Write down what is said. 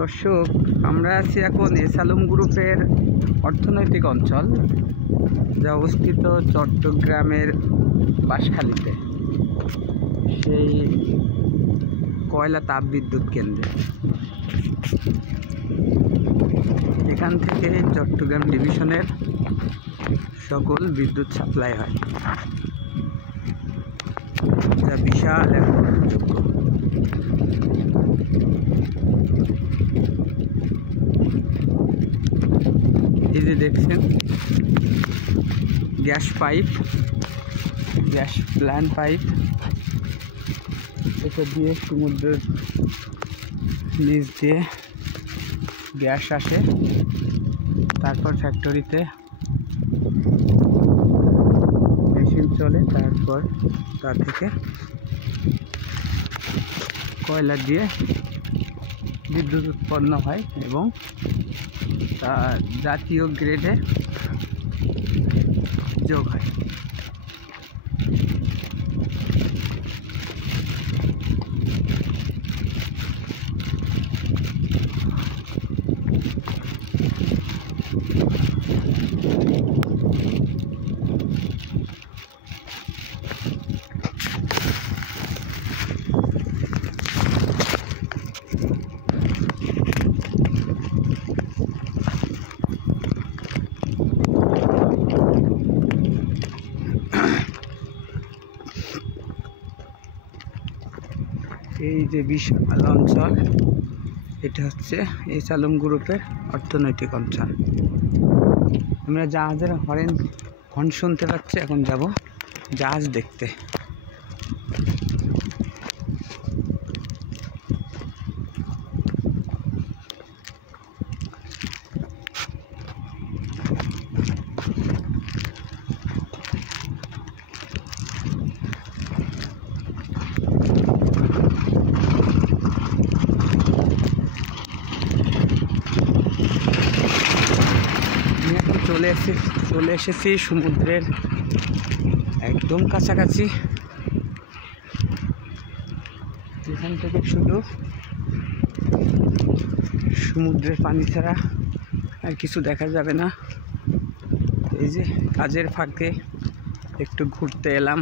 দর্শক, আমরা আছি এখন এসালুম গ্রুপের অর্থনৈতিক অঞ্চল, যা অবস্থিত চট্টগ্রামের বাঁশখালীতে, সেই কয়লা তাপবিদ্যুৎ কেন্দ্রে। এখান থেকে চট্টগ্রাম ডিভিশনের সকল বিদ্যুৎ সাপ্লাই হয়, যা বিশাল এক যোগ্য। এই যে দেখছেন gas pipe, gas plant pipe, এটা দিয়ে সমুদ্রের নিচ দিয়ে গ্যাস আসে, তারপর ফ্যাক্টরিতে মেশিন চলে, তারপর তা থেকে কয়লা দিয়ে বিদ্যুৎ উৎপন্ন হয় এবং তা জাতীয় গ্রেডে যোগ হয়। এই যে বিশাল অঞ্চল, এটা হচ্ছে এসালুম গ্রুপের অর্থনৈতিক অঞ্চল। আমরা জাহাজের হর্ন শুনতে পাচ্ছি, এখন যাব জাহাজ দেখতে। চলে এসেছি সমুদ্রের একদম কাছাকাছি। এখান থেকে শুধু সমুদ্রের পানি ছাড়া আর কিছু দেখা যাবে না। এই যে কাজের ফাঁকে একটু ঘুরতে এলাম।